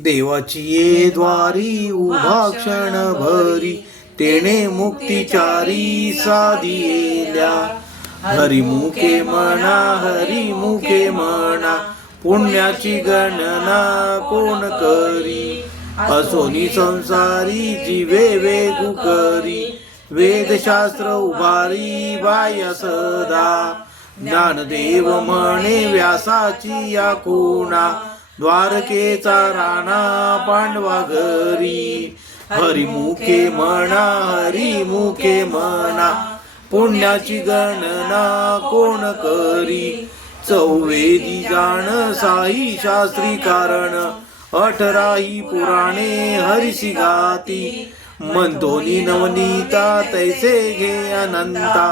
देवाची ये द्वारी उभा क्षण भरी, तेने मुक्तिचारी साधिएल्या. हरिमुखे म्हणा, हरिमुखे म्हणा, पुण्याची गणना कोण करी. असोनी संसारी जीवे वेगू करी, वेदशास्त्र उभारी बाह्य सदा. ज्ञानदेव म्हणे व्यासाची या कोणा, द्वारकेचा राणा पांडवा घरी. हरिमुखे म्हणा, हरिमुखे म्हणा, पुण्याची गणना कोण करी. चौवेदी जाण साई शास्त्री कारण, 18 पुराणे हरिसी गाती. म्हणतोनी नवनीता तैसे घे अनंता,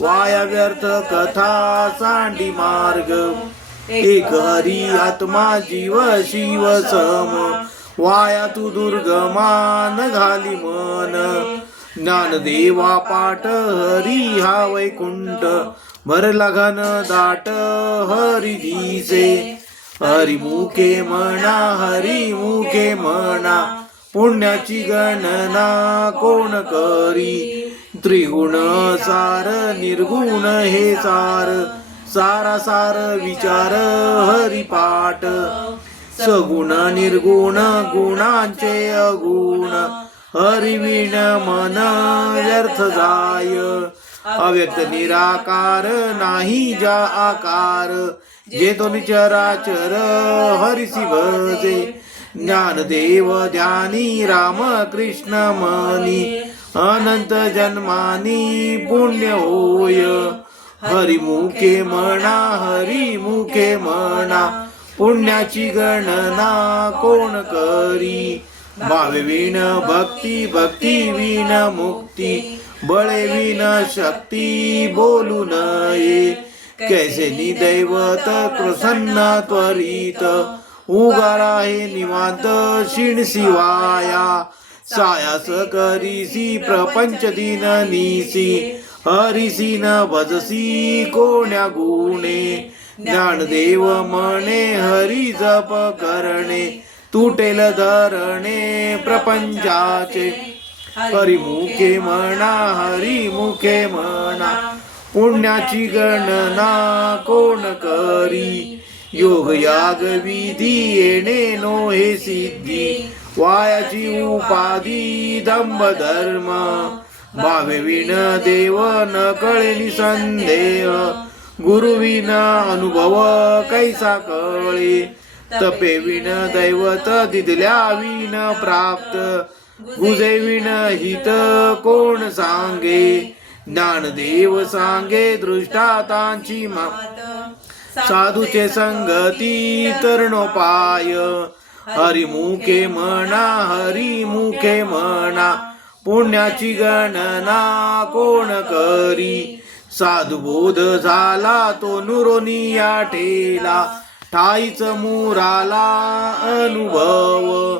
वाया व्यर्थ कथा सांडी मार्ग. एक हरी आत्मा जीव शिव सम, वाया तू दुर्गमान घाली मन. ज्ञानदेवा पाठ हरी हा वैकुंठ, भरला घन दाट हरी दिसे. हरिमुखे म्हणा, हरिमुखे म्हणा, पुण्याची गणना कोण करी. त्रिगुण सार निर्गुण हे सार, सारासार विचार हरिपाठ. सगुण निर्गुण गुणांचे अगुण, हरिविण मन व्यर्थ जाय. अव्यक्त निराकार नाही ज्या आकार, जे तो चराचर हरिसी भजे. ज्ञानदेव ध्यानी राम कृष्ण मनी, अनंत जन्मानी पुण्य होय. हरिमुखे म्हणा, हरिमुखे म्हणा, पुण्याची गणना कोण करी. भावविण भक्ती, भक्ती विण मुक्ती, बळे विण शक्ती बोलू नये. कैसे निदैवत प्रसन्न त्वरित, उगारा हे निवांत शिणसी वाया. सायास करीसी प्रपंच दिन निसी, हरिसी न भजसी कोण्या गुणे. ज्ञानदेव म्हणे हरी जप करणे, तुटेल धरणे प्रपंचाचे. हरिमुखे म्हणा, हरिमुखे म्हणा, पुण्याची गणना कोण करी. योग याग विधी येणे नो हे सिद्धी, वायाची उपाधी दंभ धर्म. भावेविण देव न कळे निसंदेह, गुरुविन अनुभव कैसा कळे. तपेविण दैवत दिदल्या विण प्राप्त, गुजेविण हित कोण सांगे. ज्ञानदेव सांगे दृष्टातांची मात, साधूचे संगती तरणोपाय. हरिमुखे म्हणा, हरिमुखे म्हणा, पुण्याची गणना कोण करी. साधुबोध झाला तो नुरोनी ठेला, ठाईच मुराला अनुभव.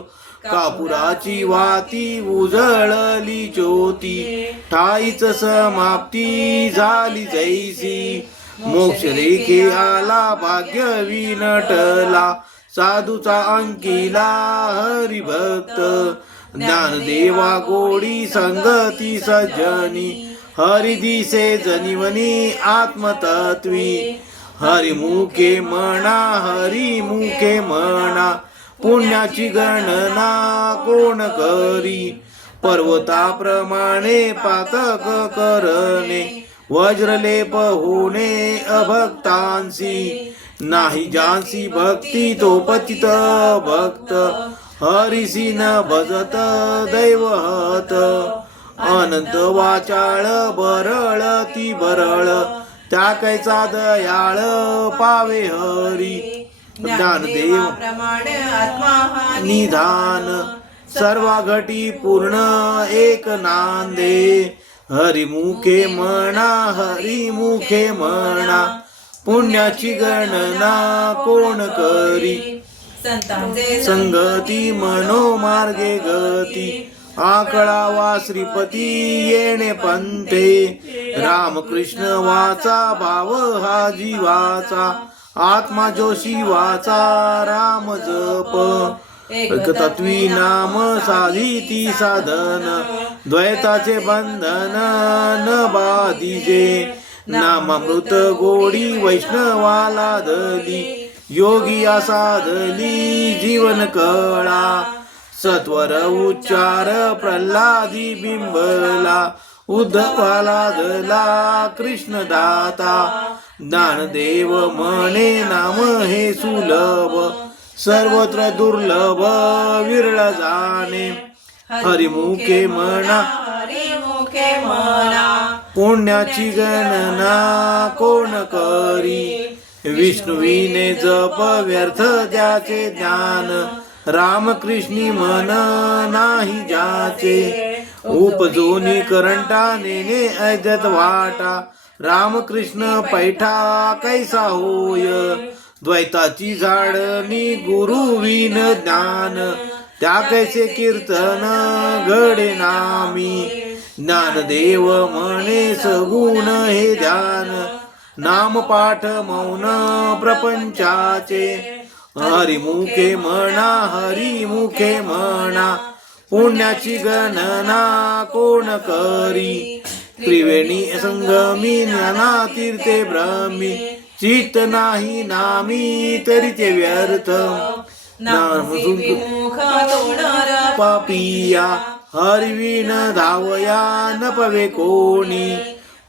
कापुराची वाती उजळली ज्योती, ठाईच समाप्ती झाली जैसी. मोक्ष रेखे आला भाग्य विनटला, साधूचा अंकिला हरिभक्त. ज्ञानदेवा गोडी संगती सज्जनी, हरी दिसे जनिवनी आत्मतत्वी. हरिमुखे म्हणा, हरिमुखे म्हणा, पुण्याची गणना कोण करी. पर्वताप्रमाणे पातक करणे, वज्रलेप होणे अभक्तांसी. नाही जानसी भक्ती तो पतित भक्त, हरिसी न भजत दैवहत. अनंत वाचाळ बरळ ती बरळ, त्या कैचा दयाळ पावे हरी. ज्ञानदेव निधान, सर्वा घटी पूर्ण एक नांदे. हरिमुखे म्हणा, हरिमुखे म्हणा, पुण्याची गणना कोण करी. संगती मनोमार्गे गती, आकळावा श्रीपती येणे पंथे. रामकृष्ण वाचा भाव हा जीवाचा, आत्मा जो शिवाचा राम जप. एकतत्वी नाम साधिती साधन द्वैताचे बंधन न बाधिजे नामामृत गोडी वैष्णवाला दली योगी साधली जीवन कळा सत्वर उच्चार प्रल्हादी बिंबला उद्धवाला दला कृष्ण दाता ज्ञानदेव म्हणे नाम हे सुलभ सर्वत्र दुर्लभ विरळ जाणे हरिमुखे म्हणा पुण्याची गणना कोण करी विष्णुविने जप व्यर्थ ज्याचे ज्ञान रामकृष्णी मन नाही ज्याचे उपजोनी करंटा नेने ऐजत वाटा रामकृष्ण पैठा कैसा होय द्वैताची झाडणी गुरुविन ज्ञान त्या कैसे कीर्तन घडे नामी ज्ञानदेव म्हणे सगुण हे ध्यान नामपाठ मौन प्रपंचाचे हरिमुखे म्हणा पुण्याची गणना कोण करी त्रिवेणी संगमी ज्ञाना तीर्थे ब्रह्मी चित्त नाही नामी तरी ते व्यर्थ पापिया हरिविन धावया न पवे कोणी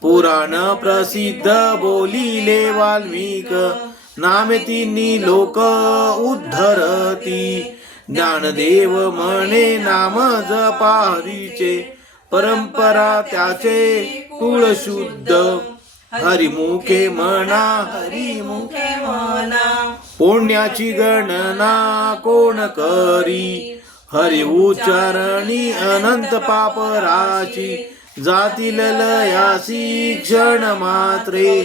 पुराण प्रसिद्ध बोलिले वाल्मिक नामे तिन्ही लोक उद्धरती ज्ञानदेव म्हणे नाम जपा हरीचे परंपरा त्याचे कुळ शुद्ध हरिमुखे म्हणा पुण्याची गणना कोण करी हरि उच्चारणी अनंत पाप राशी जातील लयासी क्षण मात्रे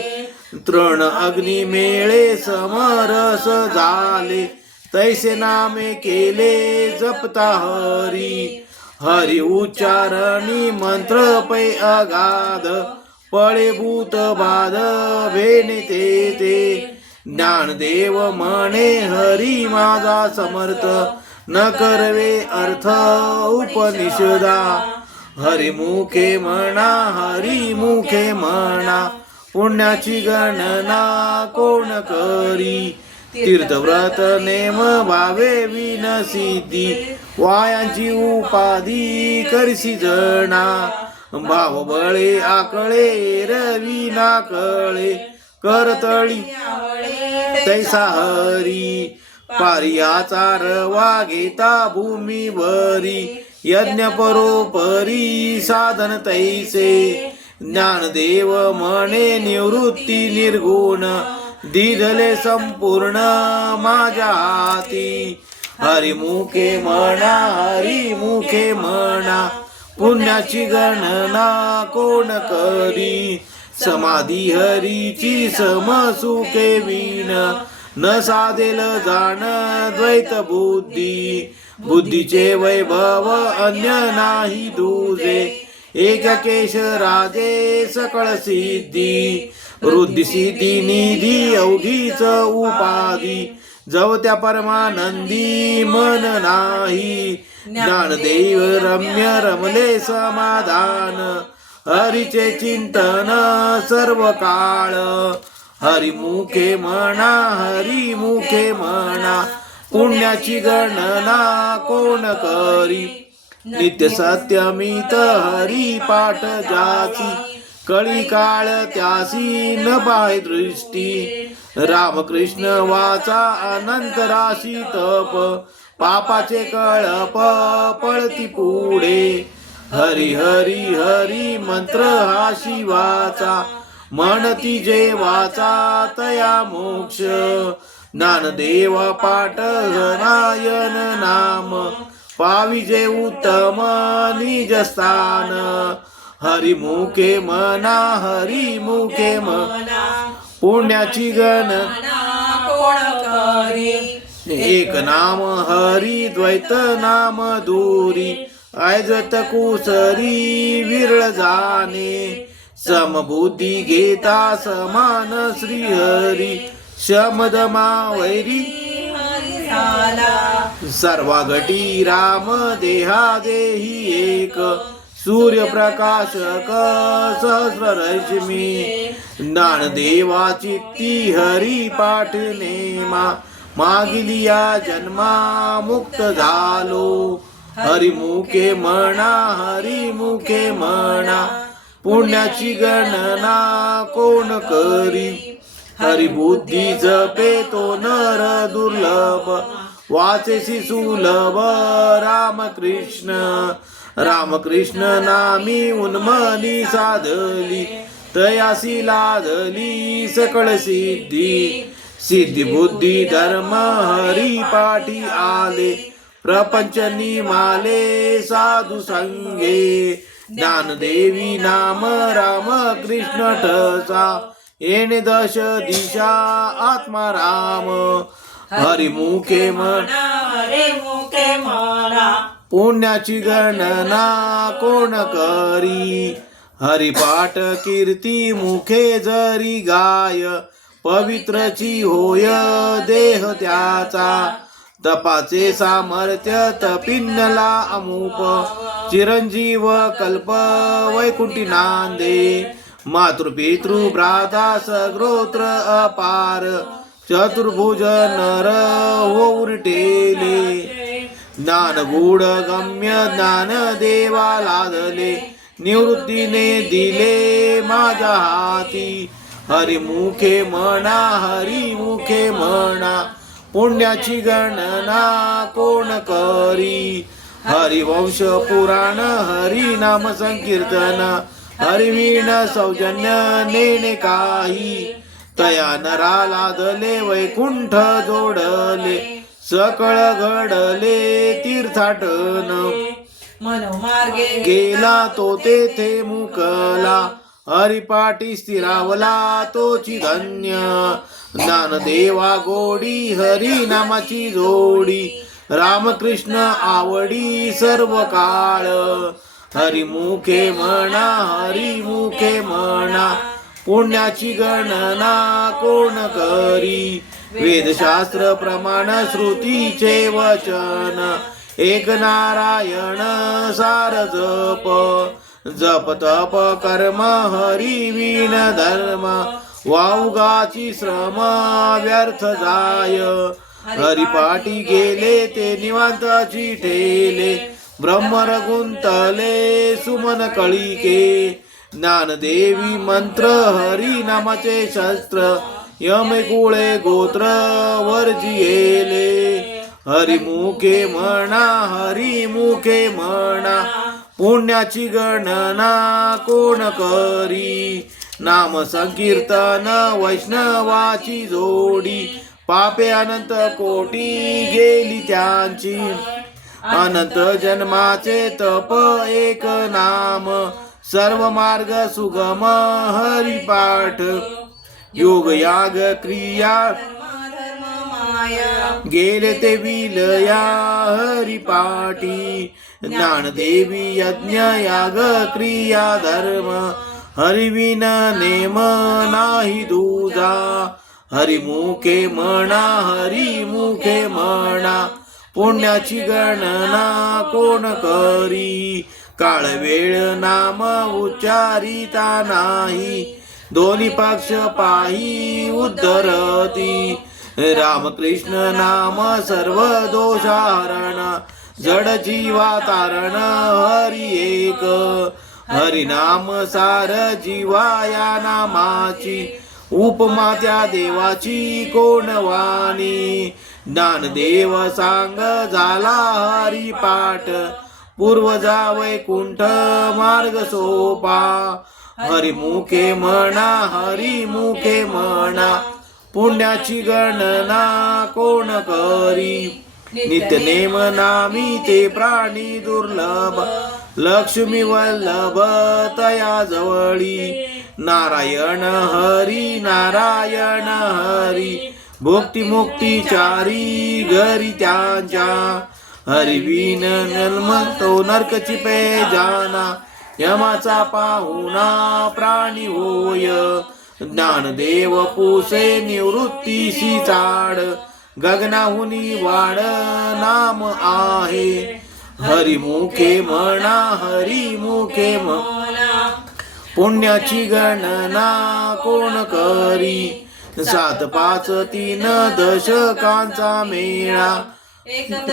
तृण अग्नी मेळे समरस झाले तैसे नामे केले जपता हरी उच्चारणी मंत्र पै अगाध पळे भूत बाध भेने ते ज्ञानदेव म्हणे हरी माझा समर्थ न करवे अर्थ उपनिषदा हरिमुखे म्हणा पुण्याची गणना कोण करी तीर्थव्रत नेम भावे विनसिद्धी वायांची उपाधी करसी जणा भाव बळे आकळे रवी नाकळे करतळी तैसा हरी पारियाचार वागेता भूमीवरी यज्ञ परोपरी साधन तैसे ज्ञानदेव म्हणे निवृत्ती निर्गुण दिधले संपूर्ण माझ्या हाती हरिमुखे म्हणा पुण्याची गणना कोण करी समाधी हरीची समसुखे विण न साधेल जाण द्वैत बुद्धीचे वैभव अन्य नाही दुजे एककेश राजे सकळ सिद्धी वृद्धी सिद्धी निधी अवघीच उपाधी जवत्या परमानंदी मन नाही ज्ञानदेव रम्य रमले समाधान हरीचे चिंतन सर्व काळ हरिमुखे म्हणा पुण्याची गणना कोण करी नित्य सत्यमित हरी पाठ जाची कळी काळ त्यासी न पाय दृष्टी रामकृष्ण वाचा अनंत राशी तप पापाचे कळप पळती पुढे हरी हरी हरी मंत्र हा शिवाचा म्हणती जे वाचा तया मोक्ष ज्ञानदेव पाठ नारायण नाम पाविजे उत्तम निज स्थान हरिमुखे म्हणा पुण्याची गणना एक नाम हरी द्वैत नाम दूरी ऐजत कुसरी विरळ जाणे समबुद्धी घेता समान श्रीहरी शमदमा वैरी सर्वागटी राम देहा देही एक सूर्यप्रकाशक सहस्र रश्मी ज्ञानदेवा चित्ती हरी पाठ नेमा मागिलिया जन्मा मुक्त झालो हरिमुखे म्हणा हरिमुखे म्हणा पुण्याची गणना कोण करी हरिबुद्धी जपे तो नर दुर्लभ वाचेसी सुलभ रामकृष्ण रामकृष्ण नामी उन्मनी साधली तयासी लादली सकळ सिद्धी सिद्धी बुद्धी धर्म हरी पाठी आले प्रपंच निमाले साधू संगे ज्ञानदेवी नाम राम कृष्ण ठसा येणे दश दिशा आत्मा राम हरिमुखे म्हणा हरिमुखे म्हणा पुण्याची गणना कोण करी हरिपाठ कीर्ती मुखे जरी गाय पवित्रची होय देह त्याचा तपाचे सामर्थ्य तपिन्नला अमूप चिरंजीव कल्प वैकुंठी नांदे मातृपितृ भ्राता सग्रोत्र अपार चतुर्भुज नर हो उरटेले ज्ञान गूढ गम्य ज्ञान देवा लादले निवृत्तीने दिले माझ्या हाती हरिमुखे म्हणा हरिमुखे म्हणा पुण्याची गणना कोण करी हरिवंश पुराण हरिनाम संकीर्तन हरिवीण सौजन्य नेणे काही तया नरा लादले वैकुंठ जोडले सकळ घडले तीर्थाटन मनोमार्गे गेला तो तेथे मुकला हरिपाठी स्थिरावला तोची धन्य ज्ञानदेवा गोडी हरी नामाची जोडी रामकृष्ण आवडी सर्व काळ हरिमुखे म्हणा हरिमुखे म्हणा पुण्याची गणना कोण करी वेदशास्त्र प्रमाण श्रुतीचे वचन एक नारायण सार जप जप तप कर्म हरी वीण धर्म वाऊगाची श्रम व्यर्थ जाय हरिपाठी गेले ते निवांताची ठेले ब्रह्मर गुंतले सुमन कळिके ज्ञानदेवी मंत्र हरी नामाचे शस्त्र यमकुळे गोत्र वर्जिएले हरिमुखे म्हणा हरिमुखे म्हणा पुण्याची गणना कोण करी नाम संकीर्तन वैष्णवाची जोडी पापे अनंत कोटी गेली त्यांची अनंत जन्माचे तप एक नाम सर्व मार्ग सुगम हरिपाठ योग याग क्रिया धर्म माया गेले ते विलया हरिपाठी ज्ञानदेवी यज्ञ याग क्रिया धर्म हरिविन नेम नाही दूजा हरिमुखे म्हणा हरिमुखे म्हणा पुण्याची गणना कोण करी काळ वेळ नाम उच्चारिता नाही दोन्ही पक्ष पाही उद्धरती रामकृष्ण नाम सर्व दोषाहरण जड जीवा तारण हरी एक हरिनाम सार जीवा या नामाची उपमा त्या देवाची कोण वाणी ज्ञानदेव सांग झाला हरिपाठ पूर्वजा वैकुंठ मार्ग सोपा हरिमुखे म्हणा हरिमुखे म्हणा पुण्याची गणना कोण करी नित्यनेम नामी ते प्राणी दुर्लभ लक्ष्मी वल्लभ तया जवळी नारायण हरी नारायण हरी भुक्ती मुक्ती चारी घरी त्यांच्या हरिविन नलमतो नरकची पे जाना यमाचा पाहुणा प्राणी होय ज्ञानदेव पुसे निवृत्तीशी चाड गगनाहुनी वाढ नाम आहे. हरिमुखे म्हणा हरिमुखे म्हणा पुण्याची गणना कोण करी. 7 5 3 दशकांचा मेळा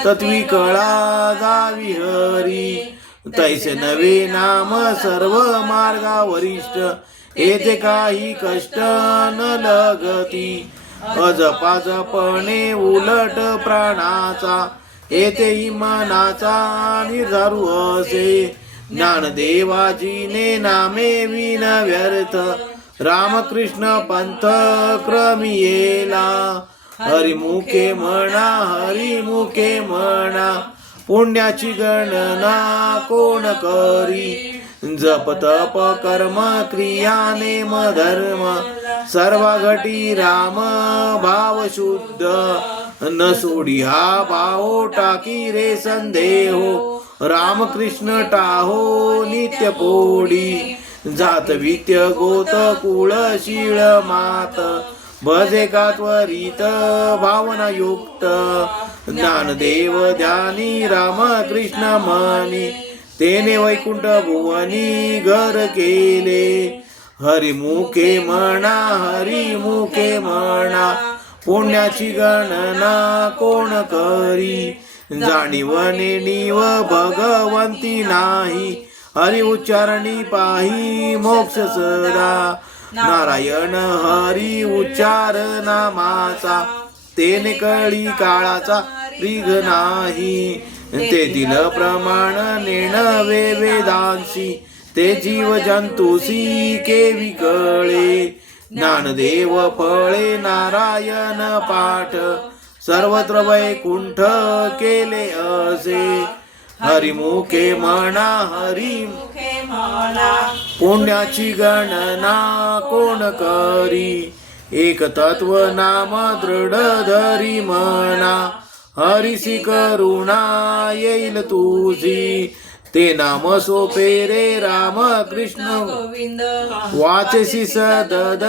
तत्वी कळा जावी हरी. तैसे नवे नाम सर्व मार्गा वरिष्ठ येथे काही कष्ट न लगती. अजपाजपणे उलट प्राणाचा येथे मनाचा निर्धारू असे. ज्ञानदेवाजीने नामे विन व्यर्थ रामकृष्ण पंथ क्रमी येला. हरिमुखे म्हणा हरिमुखे म्हणा पुण्याची गणना कोण करी. जप तप कर्म क्रिया नेम धर्म सर्व घटी राम भाव शुद्ध. न सोडी हा भाव टाकी रे संदेहो रामकृष्ण टाहो नित्य पोडी. जात वित्य गोत कुळ शीळ मात भजे का त्वरित भावना युक्त. ज्ञानदेव ध्यानी रामकृष्ण मनी तेने वैकुंठ भुवनी घर केले. हरिमुखे म्हणा हरिमुखे म्हणा पुण्याची गणना कोण करी. जाणीवने नीव भगवंती नाही हरि उच्चारणी पाही मोक्ष सदा. नारायण हरी उच्चार नामाचा तेने कळी काळाचा रिग नाही. तेथील प्रमाण नेणवे वेदांशी ते जीव जंतुसी केवी कळे. ज्ञानदेव फळे नारायण पाठ सर्वत्र वैकुंठ केले असे. हरिमुखे म्हणा हरिमुखे म्हणा पुण्याची गणना कोण करी. एक तत्व नाम दृढ धरी म्हणा हरिसी करुणा येईल तुझी. ते नाम सोपे रे राम कृष्ण गोविंद वाचेसी सदद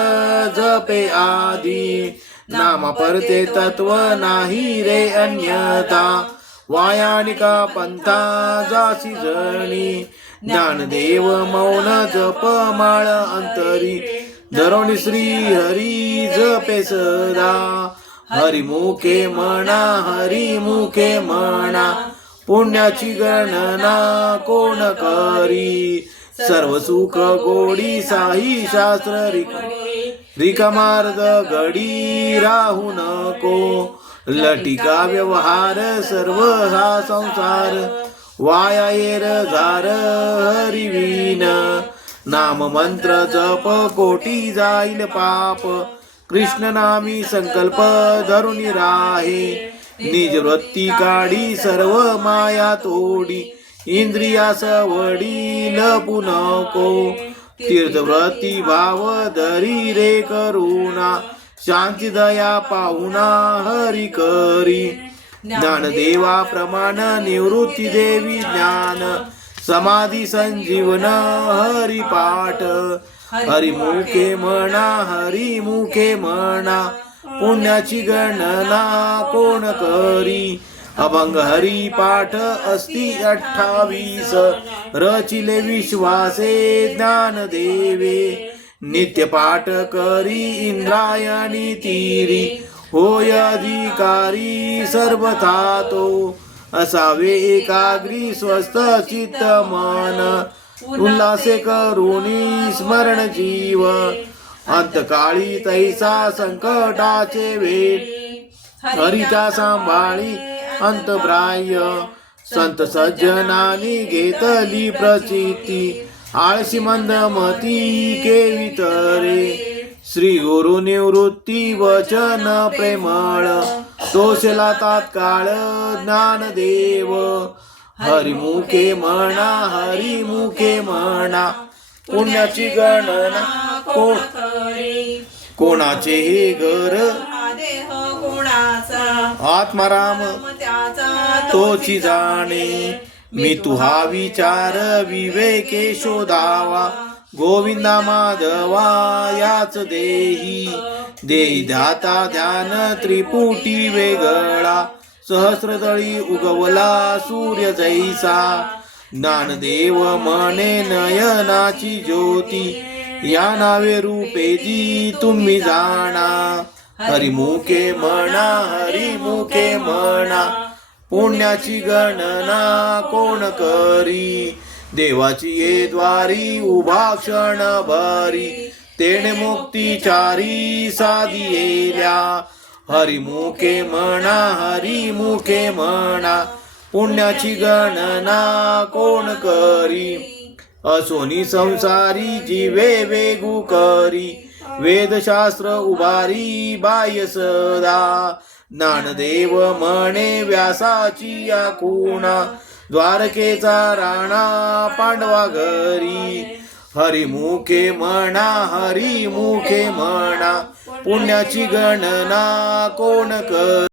जपे आधी. नामा परते तत्व नाही रे अन्यथा वायानिका पंथा जासी जणी. ज्ञानदेव मौन जप माळ अंतरी धरोणी श्री हरी जपे सदा. हरिमुखे म्हणा हरिमुखे म्हणा पुण्याची गणना कोण करी. सर्व सुख गोडी साही शास्त्र रिकामार्ग घडी राहू नको. लटिका व्यवहार सर्व हा संसार वाया येर झार हरिवीन. नाम मंत्र जप कोटी जाईल पाप कृष्ण नामी संकल्प धरुनी राहे. निज वृत्ती काढी सर्व माया तोडी इंद्रियास वडी लपू नको. तीर्थव्रती भाव धरी रे करुणा शांती दया पाहुणा हरी करी. ज्ञानदेवा प्रमाण निवृत्ती देवी ज्ञान समाधी संजीवन हरी पाठ. हरिमुखे म्हणा हरिमुखे म्हणा पुण्याची गणना कोण करी. अभंग हरी पाठ असती 28 रचिले विश्वासे ज्ञान देवे. नित्य पाठ करी इंद्रायणी तीरी होय अधिकारी सर्वथा तो. असावे एकाग्री स्वस्थ चित्त मन उल्हासे करुणी स्मरण जीव. अंतकाळी तैसा संकटाचे वेळ हरीचा सांभाळी अंतप्राय. संत सज्जनानी घेतली प्रचिती आळशी मंदमती केवितरे. श्री गुरु निवृत्ती वचन प्रेमळ तोषला तात्काळ ज्ञानदेव. हरिमुखे म्हणा हरिमुखे म्हणा पुण्याची गणना कोण कोणाचे हे घर देह गुणाचा आत्माराम त्याचा तोची जाणे. मी तुहा विचार विवेके शोधावा गोविंदा माधवा याच देही. देई ध्याता ध्यान त्रिपुटी वेगळा सहस्रदळी उगवला सूर्य जैसा ज्ञानदेव म्हणे नयनाची ज्योती या नावे रूपेची तुम्ही जाणा हरिमुखे म्हणा हरिमुखे म्हणा पुण्याची गणना कोण करी देवाची ये द्वारी उभा क्षण भरी तेणे मुक्तीचारी साधियेल्या हरिमुखे म्हणा पुण्याची गणना कोण करी असोनी संसारी जीवे वेगू करी वेदशास्त्र उभारी बाह्य सदा ज्ञानदेव म्हणे व्यासाची या खुणा द्वारकेचा राणा पांडवा घरी हरिमुखे म्हणा पुण्याची गणना कोण कर